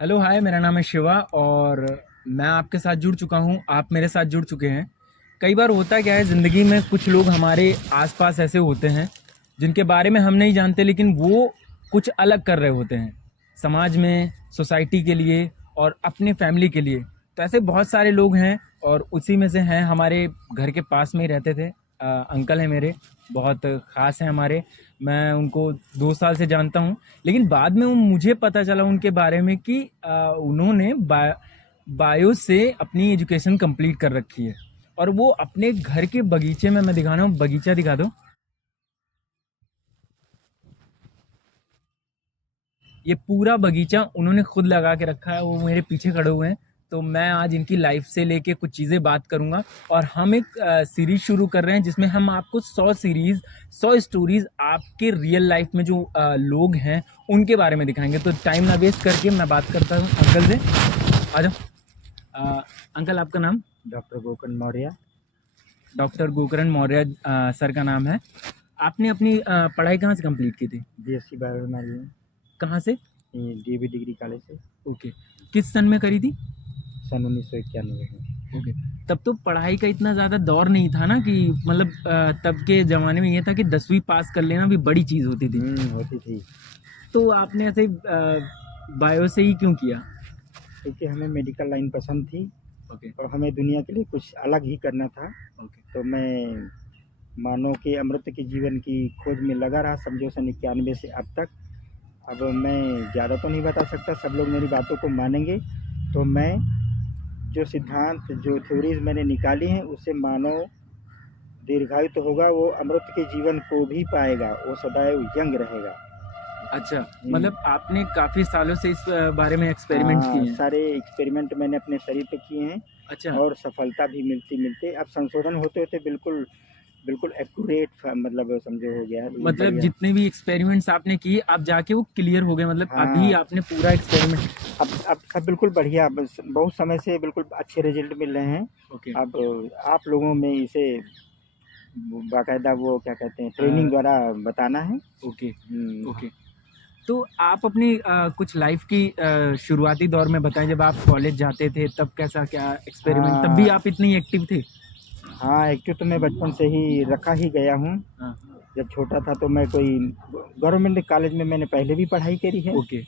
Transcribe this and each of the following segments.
Hello hi, मेरा नाम है शिवा और मैं आपके साथ जुड़ चुका हूँ। आप मेरे साथ जुड़ चुके हैं। कई बार होता क्या है ज़िंदगी में, कुछ लोग हमारे आसपास ऐसे होते हैं जिनके बारे में हम नहीं जानते, लेकिन वो कुछ अलग कर रहे होते हैं समाज में, सोसाइटी के लिए और अपने फैमिली के लिए। तो ऐसे बहुत सारे लोग हैं और उसी में से हैं। हमारे घर के पास में ही रहते थे। अंकल हैं मेरे, बहुत ख़ास हैं हमारे। मैं उनको 2 साल से जानता हूँ। लेकिन बाद में मुझे पता चला उनके बारे में कि उन्होंने बायो से अपनी एजुकेशन कंप्लीट कर रखी है और वो अपने घर के बगीचे में, मैं दिखा रहा हूँ, बगीचा दिखा दो। ये पूरा बगीचा उन्होंने खुद लगा के रखा है। वो मेरे पीछे खड़े हुए हैं। तो मैं आज इनकी लाइफ से लेके कुछ चीज़ें बात करूंगा और हम एक सीरीज शुरू कर रहे हैं जिसमें हम आपको 100 सीरीज, 100 स्टोरीज आपके रियल लाइफ में जो लोग हैं उनके बारे में दिखाएंगे। तो टाइम ना वेस्ट करके मैं बात करता हूँ अंकल से। आ जाओ। अंकल, आपका नाम? Doctor Gokarna Maurya. Doctor Gokarna Maurya sir का नाम है। आपने अपनी पढ़ाई कहाँ से कंप्लीट की थी? बीएससी बायोलॉजी में। कहाँ से? डीबी डिग्री कॉलेज से। ओके। किस सन में करी थी? सन 1991 में। ओके। तब तो पढ़ाई का इतना ज़्यादा दौर नहीं था ना, कि मतलब तब के ज़माने में ये था कि 10वीं पास कर लेना भी बड़ी चीज़ होती थी। होती थी। तो आपने ऐसे बायो से ही क्यों किया? क्योंकि हमें मेडिकल लाइन पसंद थी ओके। और हमें दुनिया के लिए कुछ अलग ही करना था। ओके। तो मैं मानव के अमृत के जीवन की खोज में लगा रहा, समझो सन 91 से अब तक। अब मैं ज़्यादा तो नहीं बता सकता, सब लोग मेरी बातों को मानेंगे। तो मैं जो सिद्धांत, जो थ्योरीज मैंने निकाली हैं, उससे मानव दीर्घायु तो होगा, वो अमृत के जीवन को भी पाएगा, वो सदैव यंग रहेगा। अच्छा, हम्म। मतलब आपने काफ़ी सालों से इस बारे में एक्सपेरिमेंट्स हाँ, किए हैं। सारे एक्सपेरिमेंट मैंने अपने शरीर पे किए हैं अच्छा। और सफलता भी मिलते मिलते अब संशोधन होते होते बिल्कुल बिल्कुल एक्यूरेट, मतलब समझो हो गया है, बिल्कुल मतलब बढ़िया। जितने भी एक्सपेरिमेंट्स आपने किए, अब जाके वो क्लियर हो गए, मतलब अभी हाँ, आपने पूरा एक्सपेरिमेंट। अब सब बिल्कुल बढ़िया, बस बहुत समय से बिल्कुल अच्छे रिजल्ट मिल रहे हैं। ओके। अब आप लोगों में इसे बाकायदा वो क्या कहते हैं, ट्रेनिंग द्वारा बताना है। ओके। हम्म। ओके। तो आप अपनी कुछ लाइफ की शुरुआती दौर में बताएं, जब आप कॉलेज जाते थे तब कैसा क्या एक्सपेरिमेंट, तब भी हाँ, आप इतनी एक्टिव थे? हाँ, एक्टिव तो मैं बचपन से ही रखा ही गया हूँ। हाँ। जब छोटा था तो मैं कोई गवर्नमेंट कॉलेज में मैंने पहले भी पढ़ाई करी है। ओके।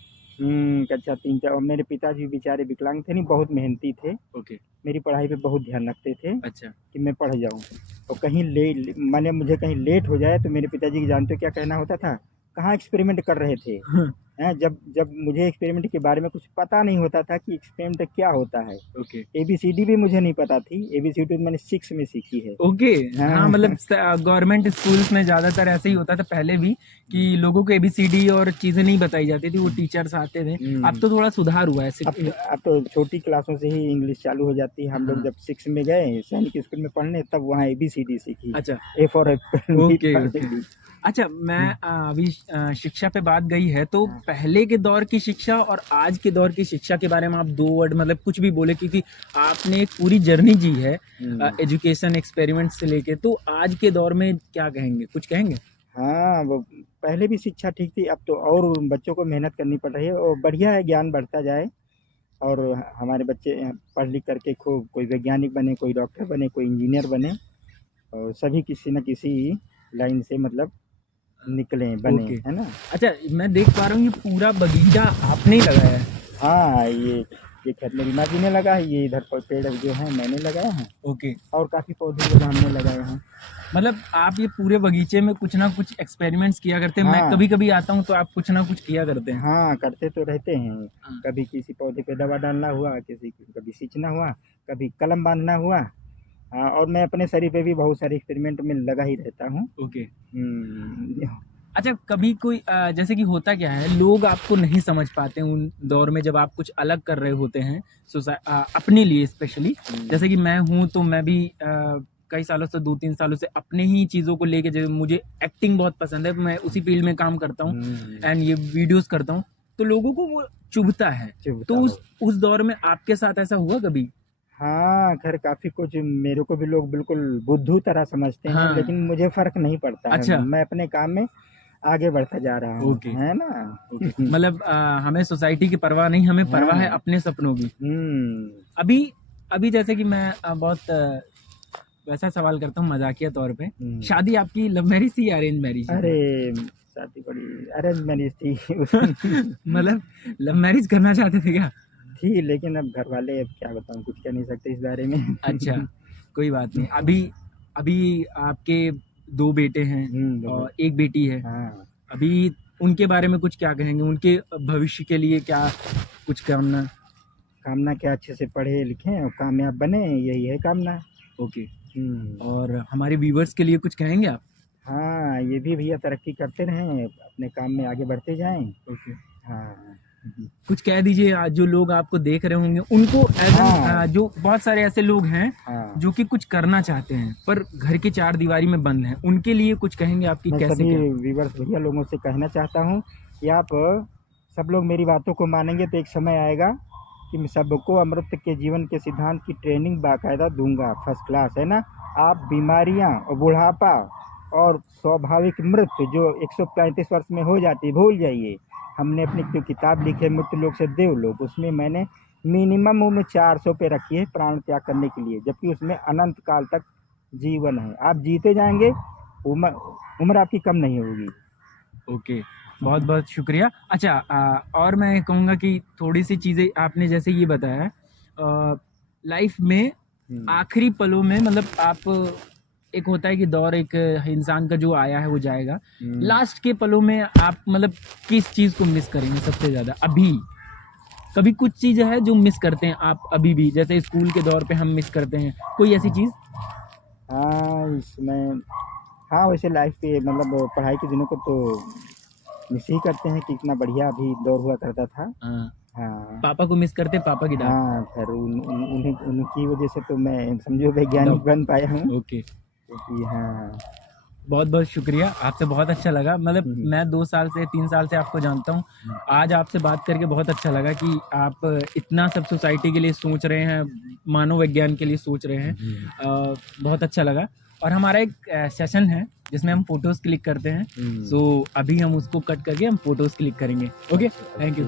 कक्षा 3 4, और मेरे पिताजी बेचारे विकलांग थे, नहीं बहुत मेहनती थे। ओके। मेरी पढ़ाई पे बहुत ध्यान रखते थे अच्छा। कि मैं पढ़ जाऊँ। और कहीं माने मुझे कहीं लेट हो जाए तो मेरे पिताजी की जानते हो क्या कहना होता था, कहाँ एक्सपेरिमेंट कर रहे थे। हैं, जब जब मुझे एक्सपेरिमेंट के बारे में कुछ पता नहीं होता था कि एक्सपेरिमेंट क्या होता है। ओके। एबीसीडी भी मुझे नहीं पता थी, एबीसीडी मैंने 6 में सीखी है। ओके। हाँ, मतलब हाँ। गवर्नमेंट स्कूल्स में ज़्यादातर ऐसे ही होता था पहले भी, कि लोगों को एबीसीडी और चीज़ें नहीं बताई जाती थी, वो टीचर्स आते थे। अब हम्म। तो थोड़ा सुधार हुआ है अब तो छोटी क्लासों से ही इंग्लिश चालू हो जाती है। हम लोग हाँ। जब 6 में गए सैनिक स्कूल में पढ़ने, तब वहाँ एबीसीडी सीखी। अच्छा। A for apple, B okay. For okay. Baby. अच्छा, मैं अभी शिक्षा पे बात गई है तो हाँ, पहले के दौर की शिक्षा और आज के दौर की शिक्षा के बारे में आप 2 वर्ड, मतलब कुछ भी बोले, क्योंकि आपने एक पूरी जर्नी जी है हम्म। एजुकेशन एक्सपेरिमेंट से लेके। तो आज के दौर में क्या कहेंगे, कुछ कहेंगे? हाँ, वो पहले भी शिक्षा ठीक थी, अब तो और बच्चों को मेहनत करनी पड़ रही है और बढ़िया है, ज्ञान बढ़ता जाए। और हमारे बच्चे पढ़ लिख करके खूब कोई वैज्ञानिक बने, कोई डॉक्टर बने, कोई इंजीनियर बने, और सभी किसी न किसी लाइन से मतलब निकले बने, ओके। है ना। अच्छा, मैं देख पा रहा हूँ ये पूरा बगीचा आपने ही लगाया है। हाँ, ये खेत मेरी माँ जी ने लगा है, ये इधर पर पेड़ जो है मैंने लगाए हैं, ओके। और काफ़ी पौधे जो हमने लगाए हैं। मतलब आप ये पूरे बगीचे में कुछ ना कुछ एक्सपेरिमेंट्स किया करते हैं। मैं हाँ, कभी कभी आता हूँ तो आप कुछ ना कुछ किया करते हैं। हाँ, करते तो रहते हैं। हाँ। कभी किसी पौधे पे दवा डालना हुआ, कभी सींचना हुआ, कभी कलम बांधना हुआ। हाँ, और मैं अपने शरीर पे भी बहुत सारे एक्सपेरिमेंट में लगा ही रहता हूँ। ओके। हम्म। अच्छा, कभी कोई जैसे कि होता क्या है, लोग आपको नहीं समझ पाते उन दौर में जब आप कुछ अलग कर रहे होते हैं, अपने लिए स्पेशली। जैसे कि मैं हूँ तो मैं भी कई सालों से, 2-3 सालों से अपने ही चीज़ों को लेके, जैसे मुझे एक्टिंग बहुत पसंद है, मैं उसी फील्ड में काम करता हूँ हम्म। एंड ये वीडियोस करता हूँ। तो लोगों को वो चुभता है। तो चुभता उस हो। उस दौर में आपके साथ ऐसा हुआ कभी? हाँ, खैर काफ़ी कुछ मेरे को भी लोग बिल्कुल बुद्धू तरह समझते हैं, हाँ। लेकिन मुझे फ़र्क नहीं पड़ता है। अच्छा। मैं अपने काम में आगे बढ़ता जा रहा हूँ, ओके। है ना। मतलब हमें सोसाइटी की परवाह नहीं, हमें परवाह है हाँ। अपने सपनों की। हम्म। अभी अभी जैसे कि मैं बहुत वैसा सवाल करता हूँ मजाकिया तौर पे, हम्म। शादी आपकी लव मैरिज थी या अरेंज मैरिज अरे थी? शादी बड़ी अरेंज मैरिज थी। मतलब लव मैरिज करना चाहते थे क्या? थी, लेकिन अब घर वाले, अब क्या बताऊँ, कुछ कह नहीं सकते इस बारे में। अच्छा, कोई बात नहीं। अभी अभी आपके 2 बेटे हैं देखो। और 1 बेटी है। हाँ। अभी उनके बारे में कुछ क्या कहेंगे? उनके भविष्य के लिए क्या कुछ कामना? कामना क्या, अच्छे से पढ़े लिखें और कामयाब बने, यही है कामना। ओके। हम्म। और हमारे व्यूवर्स के लिए कुछ कहेंगे आप? हाँ, ये भी भैया तरक्की करते रहें, अपने काम में आगे बढ़ते जाएं। ओके। हाँ। कुछ कह दीजिए, आज जो लोग आपको देख रहे होंगे उनको हाँ। जो बहुत सारे ऐसे लोग हैं हाँ। जो कि कुछ करना चाहते हैं पर घर की 4 दीवारी में बंद हैं, उनके लिए कुछ कहेंगे आपकी मैं कैसे सभी क्या? व्यूवर्स भैया लोगों से कहना चाहता हूँ कि आप सब लोग मेरी बातों को मानेंगे तो एक समय आएगा कि मैं सबको अमृत के जीवन के सिद्धांत की ट्रेनिंग बाकायदा दूंगा, फर्स्ट क्लास, है ना। आप बीमारियां और बुढ़ापा और स्वाभाविक मृत्यु जो 135 वर्ष में हो जाती है, भूल जाइए। हमने अपनी जो किताब लिखी है मृत्यु लोक से देवलोक, उसमें मैंने मिनिमम उम्र 400 पे रखी है प्राण त्याग करने के लिए, जबकि उसमें अनंत काल तक जीवन है। आप जीते जाएंगे, उम्र उम्र आपकी कम नहीं होगी। ओके, बहुत बहुत शुक्रिया। अच्छा, और मैं कहूँगा कि थोड़ी सी चीज़ें आपने जैसे ये बताया, लाइफ में आखिरी पलों में मतलब आप, एक होता है कि दौर एक इंसान का जो आया है वो जाएगा, लास्ट के पलों में आप मतलब किस चीज़ को मिस करेंगे सबसे ज़्यादा अभी? कभी कुछ चीज़ है जो मिस करते हैं आप अभी भी, जैसे स्कूल के दौर पे हम मिस करते हैं, कोई ऐसी चीज़? हाँ, इसमें हाँ, वैसे लाइफ पे मतलब पढ़ाई के दिनों को तो मिस ही करते हैं कि इतना बढ़िया अभी दौर हुआ करता था। हाँ, हाँ। पापा को मिस करते हैं, पापा की डांट? हाँ, खैर उनकी वजह से तो मैं समझो वैज्ञानिक डॉग। बन पाया हूँ, ओके। क्योंकि हाँ। बहुत बहुत शुक्रिया, आपसे बहुत अच्छा लगा। मतलब मैं 2 साल से 3 साल से आपको जानता हूँ, आज आपसे बात करके बहुत अच्छा लगा कि आप इतना सब सोसाइटी के लिए सोच रहे हैं, मानव विज्ञान के लिए सोच रहे हैं। बहुत अच्छा लगा। और हमारा एक सेशन है जिसमें हम फोटोज़ क्लिक करते हैं, सो अभी हम उसको कट करके हम फोटोज़ क्लिक करेंगे। Okay, thank you.